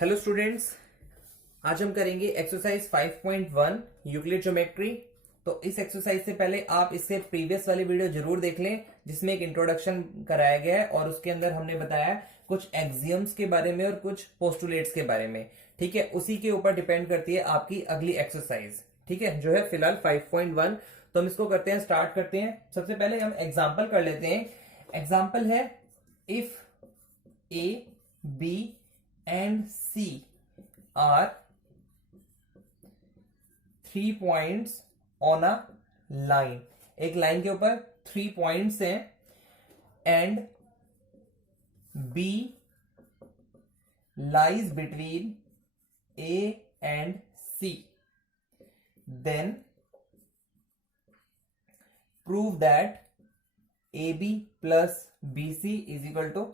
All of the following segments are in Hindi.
हेलो स्टूडेंट्स, आज हम करेंगे एक्सरसाइज 5.1 यूक्लिड ज्योमेट्री। तो इस एक्सरसाइज से पहले आप इससे प्रीवियस वाली वीडियो जरूर देख लें जिसमें एक इंट्रोडक्शन कराया गया है और उसके अंदर हमने बताया कुछ एक्सियम्स के बारे में और कुछ पोस्टुलेट्स के बारे में। ठीक है, उसी के ऊपर डिपेंड करती है आपकी अगली एक्सरसाइज। ठीक है, जो है फिलहाल 5.1। तो हम इसको करते हैं, स्टार्ट करते हैं। सबसे पहले हम एग्जाम्पल कर लेते हैं। एग्जाम्पल है if A B and C are 3 points on a line। एक लाइन के ऊपर 3 पॉइंट्स हैं and B lies between A and C, then prove that AB plus BC is equal to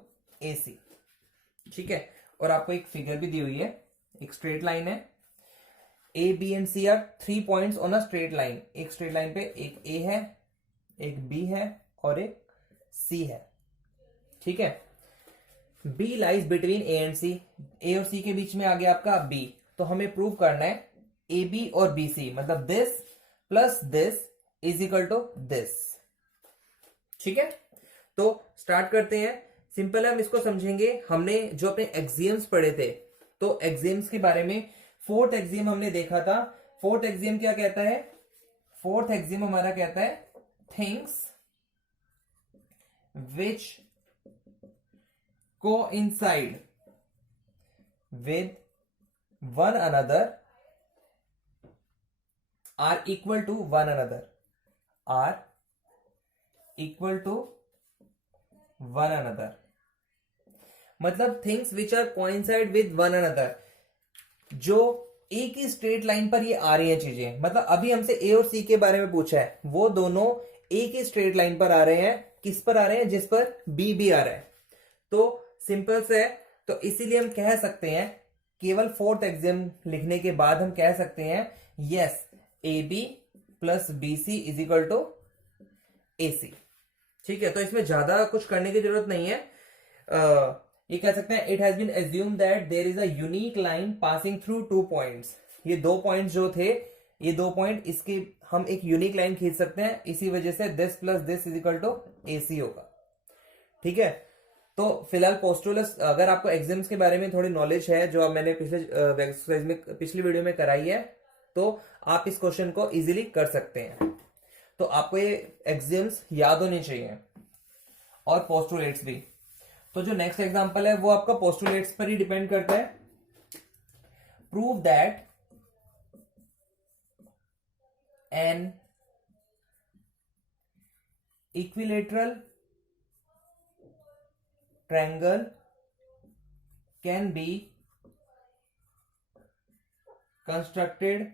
AC। ठीक है, और आपको एक फिगर भी दी हुई है, एक स्ट्रेट लाइन है। A B and C are 3 points on a straight line. एक स्ट्रेट लाइन पे एक ए है, एक बी है और एक सी है। ठीक है, B lies between A and C. A और सी के बीच में आ गया आपका बी। तो हमें प्रूव करना है ए बी और बी सी, मतलब this plus this is equal to this. ठीक है, तो स्टार्ट करते हैं। सिंपल है, हम इसको समझेंगे। हमने जो अपने एक्सियम्स पढ़े थे, तो एक्सियम्स के बारे में फोर्थ एक्सियम हमने देखा था। फोर्थ एक्सियम क्या कहता है? फोर्थ एक्सियम हमारा कहता है things which coincide with one another are equal to one another, are equal to one another. मतलब things which are coincide with one another, जो एक ही स्ट्रेट लाइन पर ये आ रही है चीजें। मतलब अभी हमसे ए और सी के बारे में पूछा है, वो दोनों एक ही स्ट्रेट लाइन पर आ रहे हैं। किस पर आ रहे हैं? जिस पर बी भी आ रहा है। तो सिंपल से है, तो इसीलिए हम कह सकते हैं, केवल फोर्थ एक्सियम लिखने के बाद हम कह सकते हैं yes A B plus B C is equal to A C. ठीक है, तो इसमें ज्यादा कुछ करने की जरूरत नहीं है। ये कह सकते हैं it has been assume that there is a unique line passing through 2 points. ये 2 पॉइंट्स जो थे, ये 2 पॉइंट, इसकी हम एक यूनिक लाइन खींच सकते हैं। इसी वजह से this plus this is equal to AC होगा। ठीक है, तो फिलहाल पोस्टुलस, अगर आपको एग्जाम्स के बारे में थोड़ी नॉलेज है जो मैंने पिछली वीडियो में कराई है, तो आप इस क्वेश्चन को इजीली कर सकते हैं। तो आपको ये एक्सियम्स याद होने चाहिए और पोस्टुलेट्स भी। तो जो नेक्स्ट एग्जांपल है वो आपका पोस्टुलेट्स पर ही डिपेंड करता है। Prove that N equilateral triangle can be constructed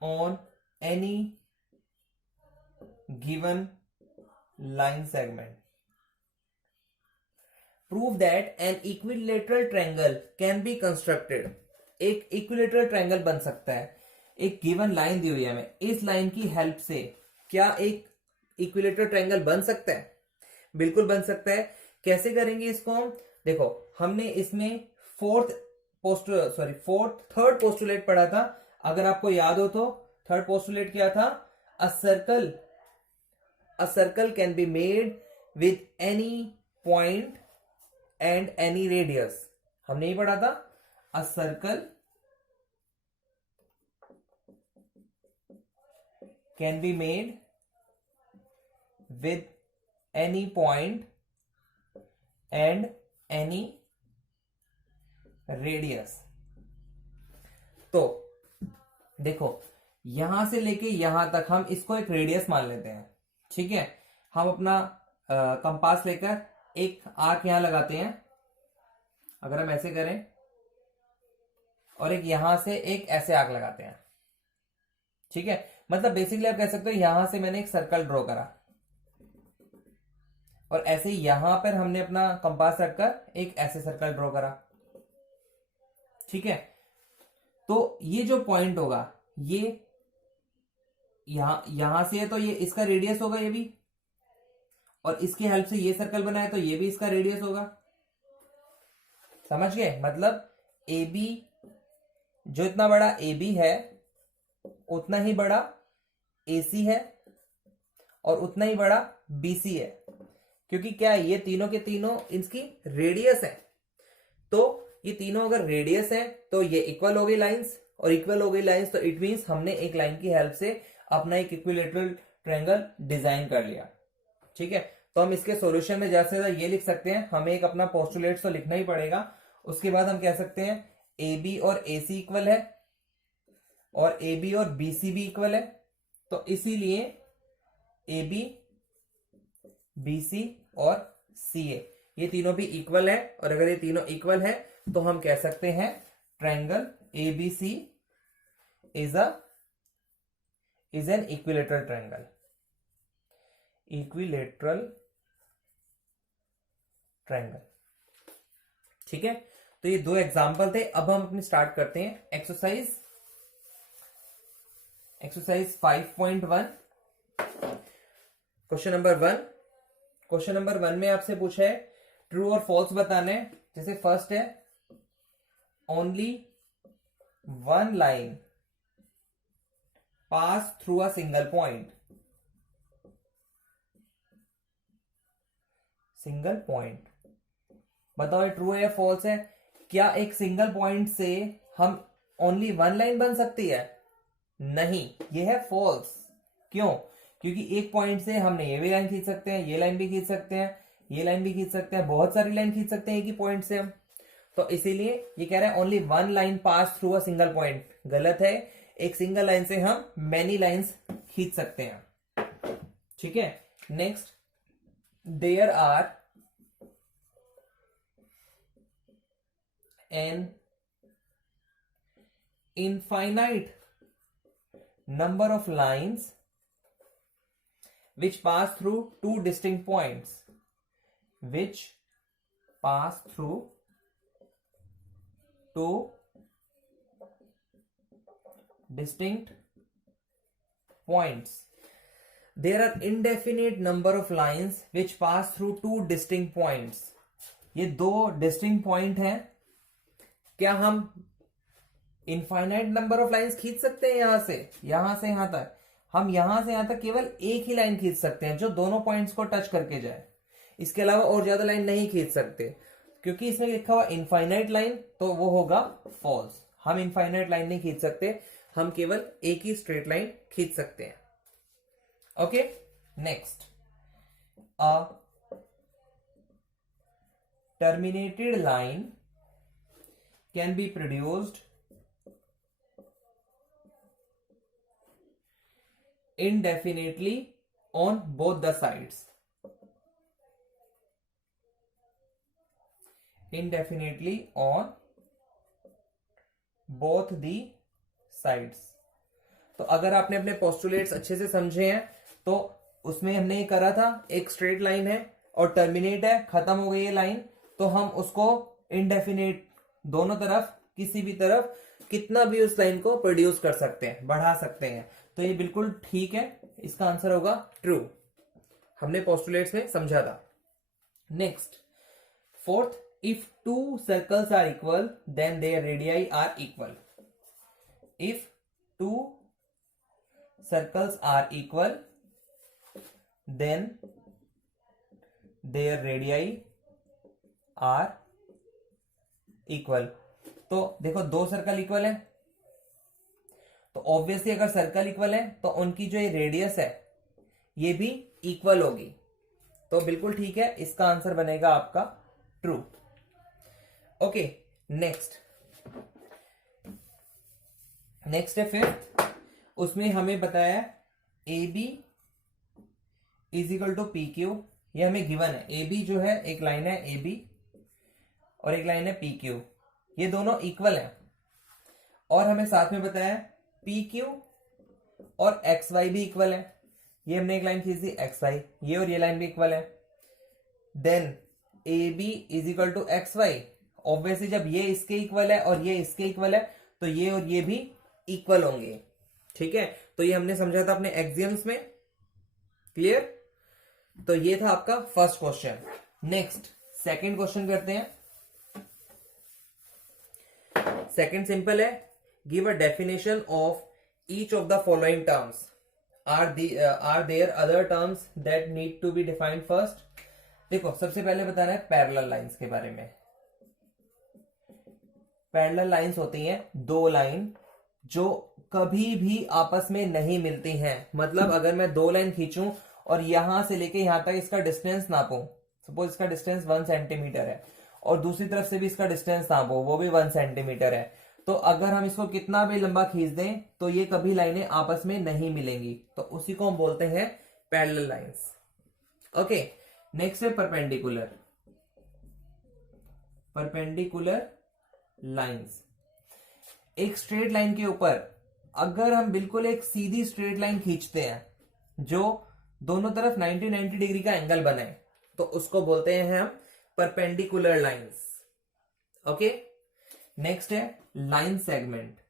on any given line segment। Prove that an equilateral triangle can be constructed। एक इक्विलेटरल ट्रायंगल बन सकता है। एक गिवन लाइन दी हुई है हमें, इस लाइन की हेल्प से क्या एक इक्विलेटरल ट्रायंगल बन सकता है? बिल्कुल बन सकता है। कैसे करेंगे इसको हम? देखो, हमने इसमें थर्ड पोस्टुलेट पढ़ा था। अगर आपको याद हो तो थर्ड पोस्टुलेट क्या था? A circle can be made with any point and any radius. हमने ये पढ़ा था, a circle can be made with any point and any radius. तो देखो, यहां से लेके यहां तक हम इसको एक रेडियस मान लेते हैं। ठीक है, हम अपना कंपास लेकर एक आर्क यहां लगाते हैं। अगर हम ऐसे करें और एक यहां से एक ऐसे आर्क लगाते हैं। ठीक है, मतलब बेसिकली आप कह सकते हो यहां से मैंने एक सर्कल ड्रॉ करा और ऐसे ही यहां पर हमने अपना कंपास रखकर एक ऐसे सर्कल ड्रॉ करा। ठीक है, तो ये जो पॉइंट होगा, ये यहां से है तो ये इसका रेडियस होगा ये भी, और इसकी हेल्प से ये सर्कल बनाया तो ये भी इसका रेडियस होगा। समझ गए? मतलब ए बी, जो इतना बड़ा ए बी है उतना ही बड़ा ए सी है और उतना ही बड़ा बी सी है, क्योंकि क्या है, ये तीनों के तीनों इसकी रेडियस है। तो ये तीनों अगर रेडियस है तो ये इक्वल हो गई लाइंस, और इक्वल हो गई लाइंस तो इट मींस हमने एक लाइन की हेल्प से अपना एक इक्विलेटरल ट्रायंगल डिजाइन कर लिया। ठीक है, तो हम इसके सॉल्यूशन में ज्यादा से ज्यादा ये लिख सकते हैं, हमें एक अपना पोस्टुलेट तो लिखना ही पड़ेगा। उसके बाद हम कह सकते हैं ए बी और ए सी इक्वल है और ए बी और बी सी भी इक्वल है, तो इसीलिए ए बी, बी सी और सी ए ये तीनों भी इक्वल है, और अगर ये तीनों इक्वल है तो हम कह सकते हैं triangle A B C is an equilateral triangle. Equilateral triangle. ठीक है, तो ये दो एग्जांपल थे। अब हम अपनी स्टार्ट करते हैं एक्सरसाइज 5.1। क्वेश्चन नंबर 1 में आपसे पूछा है ट्रू और फॉल्स बताना है। जैसे फर्स्ट है only one line pass through a single point. बताओ ये ट्रू है या फॉल्स है? क्या एक सिंगल पॉइंट से हम ओनली वन लाइन बन सकती है? नहीं, ये है फॉल्स। क्यों? क्योंकि एक पॉइंट से हमने ये भी लाइन खींच सकते हैं, ये लाइन भी खींच सकते हैं, ये लाइन भी खींच सकते हैं, बहुत सारी लाइन खींच सकते हैं एक ही पॉइंट से हम। तो इसीलिए ये कह रहा है only one line pass through a single point. गलत है, एक सिंगल लाइन से हम मैनी लाइंस खींच सकते हैं। ठीक है, next, there are an infinite number of lines which pass through two distinct points, which pass through two distinct points. There are indefinite number of lines which pass through two distinct points. ये दो distinct point हैं। क्या हम इनफाइनाइट नंबर ऑफ लाइंस खींच सकते हैं? यहां से यहां तक हम यहां से यहां तक केवल एक ही लाइन खींच सकते हैं जो दोनों पॉइंट्स को टच करके जाए। इसके अलावा और ज्यादा लाइन नहीं खींच सकते, क्योंकि इसमें लिखा हुआ इनफाइनाइट लाइन, तो वो होगा फॉल्स। हम इनफाइनाइट लाइन नहीं खींच सकते, हम केवल एक ही स्ट्रेट लाइन खींच सकते हैं। Okay, next, a terminated line can be produced indefinitely on both the sides. Indefinitely on both the sides. तो अगर आपने अपने पोस्टुलेट्स अच्छे से समझे हैं तो उसमें हमने ये करा था, एक स्ट्रेट लाइन है और टर्मिनेट है, खत्म हो गई ये लाइन, तो हम उसको इनडेफिनेट दोनों तरफ, किसी भी तरफ कितना भी उस लाइन को प्रोड्यूस कर सकते हैं, बढ़ा सकते हैं। तो ये बिल्कुल ठीक है, इसका आंसर होगा ट्रू। हमने पोस्टुलेट्स में समझा था। Next, fourth, if two circles are equal then their radii are equal. If two circles are equal then their radii are equal. तो देखो दो सर्कल इक्वल है, तो ऑब्वियसली अगर सर्कल इक्वल है तो उनकी जो ये रेडियस है ये भी इक्वल होगी। तो बिल्कुल ठीक है, इसका आंसर बनेगा आपका ट्रू। ओके, नेक्स्ट है फिफ्थ। उसमें हमें बताया A B is equal to P Q. ये हमें गिवन है। ए बी जो है, एक लाइन है ए बी और एक लाइन है पी क्यू, ये दोनों इक्वल हैं। और हमें साथ में बताया पी क्यू और एक्स वाई भी इक्वल है। ये हमने एक लाइन खींच दी एक्स वाई, ये और ये लाइन भी इक्वल है। Then A B is equal to X Y. Obviously जब ये इसके इक्वल है और ये इसके इक्वल है तो ये और ये भी इक्वल होंगे। ठीक है, तो ये हमने समझा था अपने एक्सियम्स में। क्लियर? तो ये था आपका first question. Next second question करते हैं। सेकंड सिंपल है, give a definition of each of the following terms, are there other terms that need to be defined first. देखो सबसे पहले बताना है पैरेलल लाइंस के बारे में। पैरेलल लाइंस होती हैं दो लाइन जो कभी भी आपस में नहीं मिलती हैं। मतलब अगर मैं दो लाइन खींचूं और यहां से लेके यहां तक इसका डिस्टेंस नापूं, सपोज इसका डिस्टेंस 1 सेंटीमीटर है और दूसरी तरफ से भी इसका डिस्टेंस नापो, वो भी 1 सेंटीमीटर है, तो अगर हम इसको कितना भी लंबा खींच दें तो ये कभी लाइनें आपस में नहीं मिलेंगी, तो उसी को हम बोलते हैं पैरेलल लाइंस। ओके, नेक्स्ट है परपेंडिकुलर। परपेंडिकुलर लाइंस, एक स्ट्रेट लाइन के ऊपर अगर हम बिल्कुल एक सीधी स्ट्रेट लाइन खींचते हैं जो दोनों तरफ 90 डिग्री का एंगल बनाए, तो उसको बोलते हैं हम परपेंडिकुलर लाइंस। ओके, नेक्स्ट है लाइन सेगमेंट।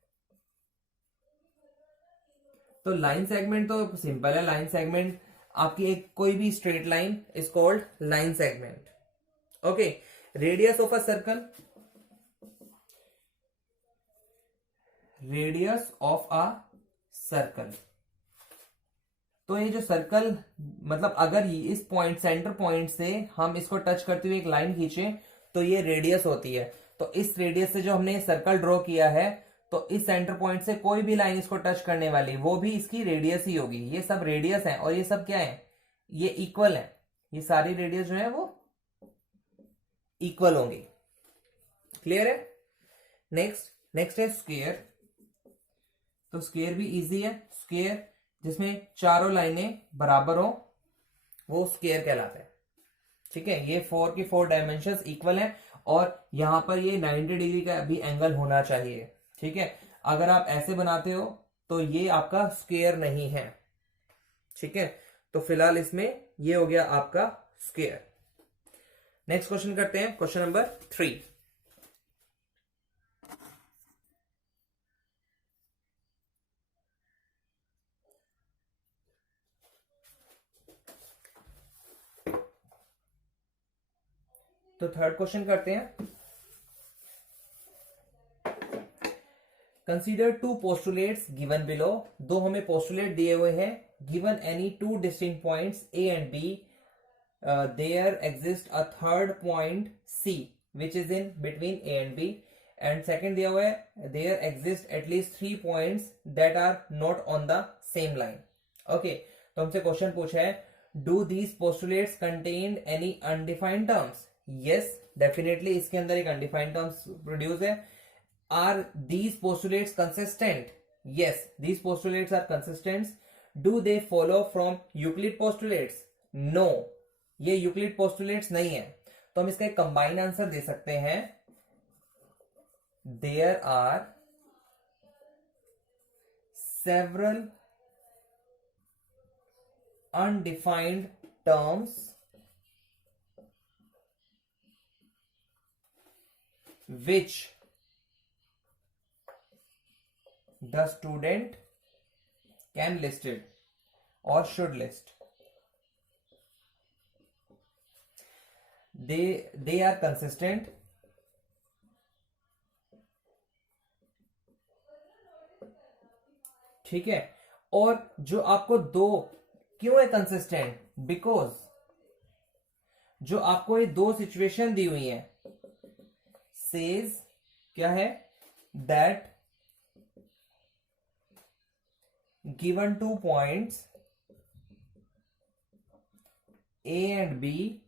तो लाइन सेगमेंट तो सिंपल है, लाइन सेगमेंट आपकी एक कोई भी straight line is called line segment. Okay, radius of a circle, radius of a circle, तो ये जो सर्कल मतलब अगर इस पॉइंट सेंटर पॉइंट से हम इसको टच करते हुए एक लाइन खींचे तो ये रेडियस होती है। तो इस रेडियस से जो हमने सर्कल ड्रॉ किया है, तो इस सेंटर पॉइंट से कोई भी लाइन इसको टच करने वाली वो भी इसकी रेडियस ही होगी। ये सब रेडियस है और ये सब क्या है, ये इक्वल है, ये सारी रेडियस जो है वो इक्वल होंगी। क्लियर है? नेक्स्ट है स्क्वायर। तो स्क्वायर भी इजी है, स्क्वायर जिसमें चारों लाइनें बराबर हो वो स्क्वायर कहलाता है। ठीक है, ये 4 की 4 डायमेंशंस इक्वल हैं और यहां पर ये 90 डिग्री का भी एंगल होना चाहिए। ठीक है, अगर आप ऐसे बनाते हो तो ये आपका स्क्वायर नहीं है। ठीक है, तो फिलहाल इसमें ये हो गया आपका स्क्वायर। नेक्स्ट क्वेश्चन करते हैं, क्वेश्चन नंबर 3। तो थर्ड क्वेश्चन करते हैं, consider two postulates given below. दो हमें पोस्टुलेट दिए हुए हैं, given any two distinct points A and B, there exist a third point C which is in between A and B, and second दिया हुआ है there exist at least 3 points that are not on the same line. Okay, तो हमसे क्वेश्चन पूछा है, do these postulates contain any undefined terms? Yes, definitely इसके अंदर एक अनडिफाइंड टर्म्स प्रोड्यूस है। Are these postulates consistent? Yes, these postulates are consistent. Do they follow from Euclid postulates? No, ये यूक्लिड पोस्टुलेट्स नहीं है। तो हम इसका एक कंबाइन आंसर दे सकते हैं, there are several undefined terms which the student can list it or should list. They are consistent. ठीक है, और जो आपको दो क्यों है कंसिस्टेंट? बिकॉज जो आपको ये दो सिचुएशन दी हुई है, सेज क्या है, that given 2 points A and B,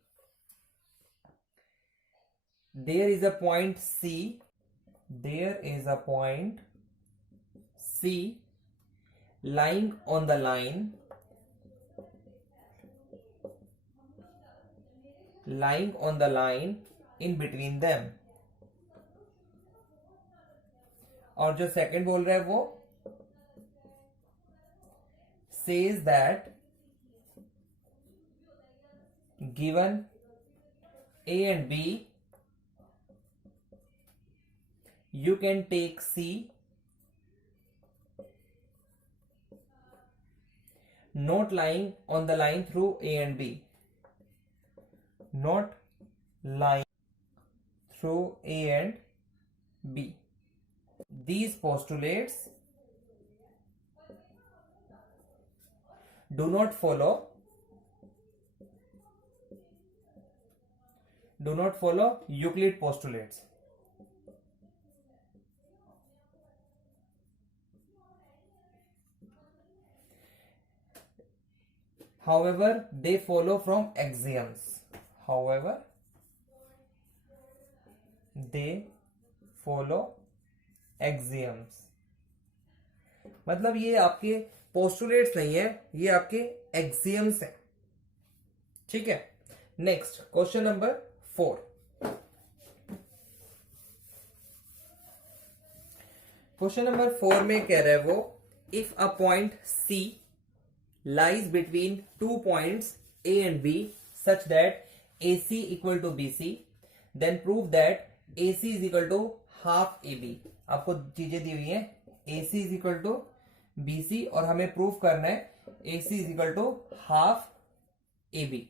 there is a point C, there is a point C lying on the line, lying on the line in between them। और जो सेकंड बोल रहा है वो says that given A and B you can take C not lying on the line through A and B, not lying through A and B। these postulates do not follow Euclid postulates. However, they follow from axioms. However, they follow axioms. मतलब ये आपके पोस्टुलेट्स नहीं है, ये आपके एक्सियम्स है. ठीक है. Next question number 4. Question number 4 में कह रहा है वो, if a point C lies between 2 points A and B such that AC equal to BC, then prove that AC is equal to half AB. आपको चीजें दी हुई हैं, AC is equal to BC और हमें प्रूव करना है AC is equal to half AB.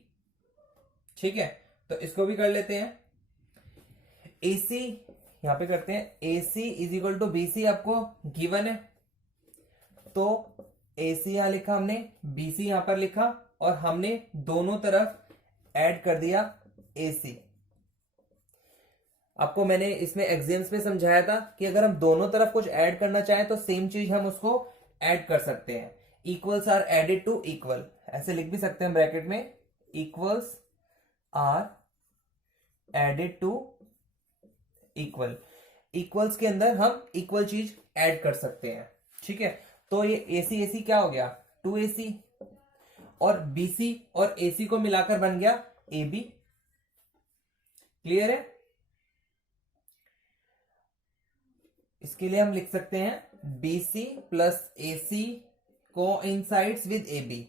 ठीक है, तो इसको भी कर लेते हैं. AC यहां पे करते हैं, AC is equal to BC आपको गिवन है, तो AC यहां लिखा हमने, BC यहां पर लिखा और हमने दोनों तरफ ऐड कर दिया AC. आपको मैंने इसमें एग्जाम्स में समझाया था कि अगर हम दोनों तरफ कुछ ऐड करना चाहें तो सेम चीज हम उसको ऐड कर सकते हैं. Equals are added to equal, ऐसे लिख भी सकते हैं ब्रैकेट में, equals are added to equal. Equals के अंदर हम इक्वल चीज ऐड कर सकते हैं. ठीक है, तो ये AC AC क्या हो गया, 2AC, और BC और AC को मिलाकर बन गया AB. क्लियर है. इसके लिए हम लिख सकते हैं BC plus AC coincides with AB,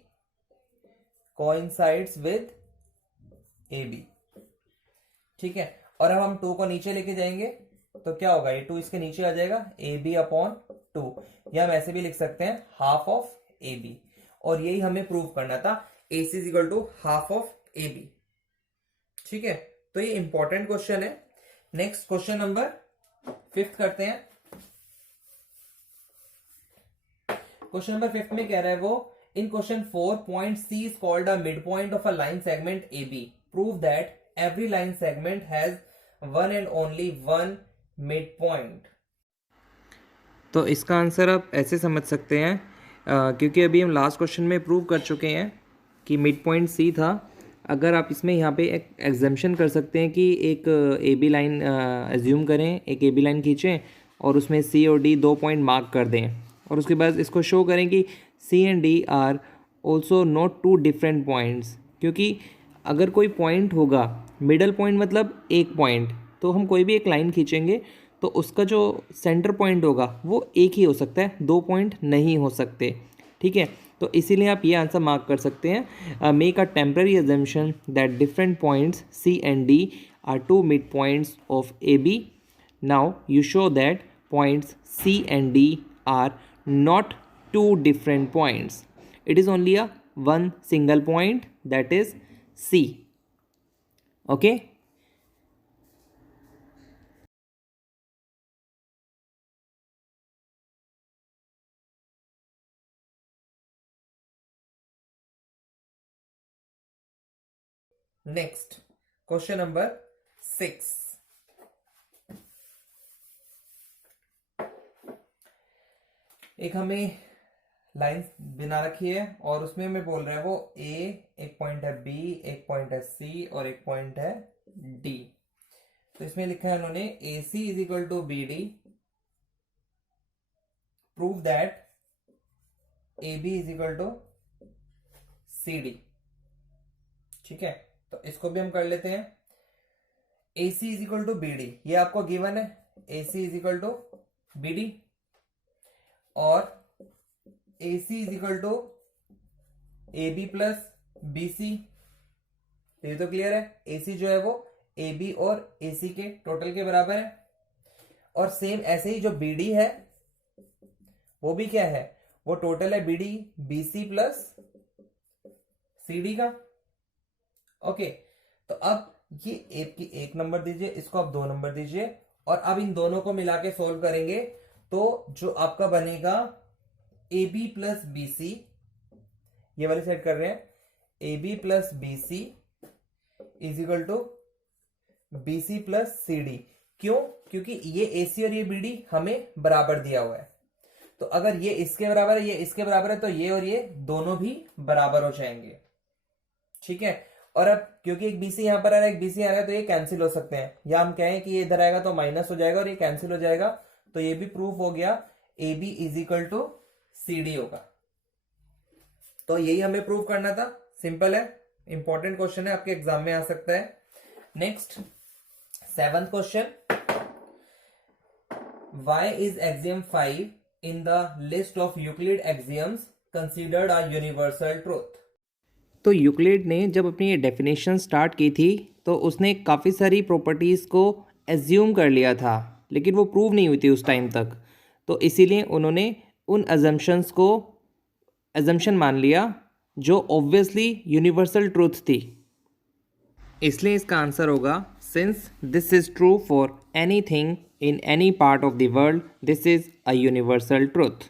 coincides with AB. ठीक है, और अब हम 2 को नीचे लेके जाएंगे तो क्या होगा, ये 2 इसके नीचे आ जाएगा, AB अपॉन 2, या हम ऐसे भी लिख सकते हैं हाफ ऑफ AB. और यही हमें प्रूव करना था, AC is equal to half of AB. ठीक है, तो ये इंपॉर्टेंट क्वेश्चन है. नेक्स्ट क्वेश्चन नंबर 5 करते हैं. क्वेश्चन नंबर 5 में कह रहा है वो, in question 4 point C is called a mid point of a line segment AB. Prove that every line segment has one and only one mid point. तो इसका आंसर आप ऐसे समझ सकते हैं, क्योंकि अभी हम लास्ट क्वेश्चन में प्रूव कर चुके हैं कि मिड पॉइंट C था. अगर आप इसमें यहाँ पे एक एग्जाम्पशन कर सकते हैं कि एक AB लाइन एज्यूम करें, एक AB लाइन खींचें और उसमें C और D 2 पॉइंट मार्क कर दें, और उसके बाद इसको शो करें कि C and D are also not 2 different points. क्योंकि अगर कोई पॉइंट होगा, मिडल पॉइंट मतलब एक पॉइंट, तो हम कोई भी एक लाइन खींचेंगे तो उसका जो सेंटर पॉइंट होगा वो एक ही हो सकता है, 2 पॉइंट नहीं हो सकते. ठीक है, तो इसीलिए आप ये आंसर मार्क कर सकते हैं, make a temporary assumption that different points C and D are 2 midpoints of AB. Now you show that points C and D are not 2 different points. It is only a one single point, that is C. Okay. Next, question number 6. एक हमें लाइन बना रखी है और उसमें हमें बोल रहा है वो A, एक पॉइंट है B, एक पॉइंट है C और एक पॉइंट है D. तो इसमें लिखा है उन्होंने AC is equal to BD. Prove that AB is equal to CD. ठीक है, तो इसको भी हम कर लेते हैं. AC is equal to BD, ये आपको गिवन है, AC is equal to BD, और AC is equal to AB plus BC. ये तो क्लियर है, AC जो है वो AB और AC के टोटल के बराबर है. और सेम ऐसे ही जो BD है वो भी क्या है, वो टोटल है BD BC प्लस CD का. ओके, तो अब ये एक नंबर दीजिए, इसको आप 2 नंबर दीजिए, और अब इन दोनों को मिला के सोल्व करेंगे तो जो आपका बनेगा A B plus B C, ये वाली साइड कर रहे हैं, A B plus B C is equal to B C plus C D. क्यों? क्योंकि ये ए सी और ये बी डी हमें बराबर दिया हुआ है, तो अगर ये इसके बराबर है, ये इसके बराबर है, तो ये और ये दोनों भी बराबर हो जाएंगे। ठीक है, और अब क्योंकि एक बीसी यहां पर आ रहा है, एक बीसी आ रहा है, तो ये कैंसिल हो सकते हैं, या हम कहें कि ये इधर आएगा तो माइनस हो जाएगा और ये कैंसिल हो जाएगा, तो ये भी प्रूफ हो गया A B is equal to C D होगा। तो यही हमें प्रूव करना था, सिंपल है, इंपॉर्टेंट क्वेश्चन है, आपके एग्जाम में आ सकता है। Next 7th question, why is axiom 5 in the list of Euclid axioms considered a universal truth? तो यूक्लिड ने जब अपनी ये डेफिनेशन स्टार्ट की थी तो उसने काफ़ी सारी प्रॉपर्टीज़ को एज्यूम कर लिया था, लेकिन वो प्रूव नहीं हुई थी उस टाइम तक, तो इसीलिए उन्होंने उन अजम्पशंस को एजम्पशन मान लिया जो ऑब्वियसली यूनिवर्सल ट्रूथ थी। इसलिए इसका आंसर होगा since this is true for anything in any part of the world, this is a universal truth.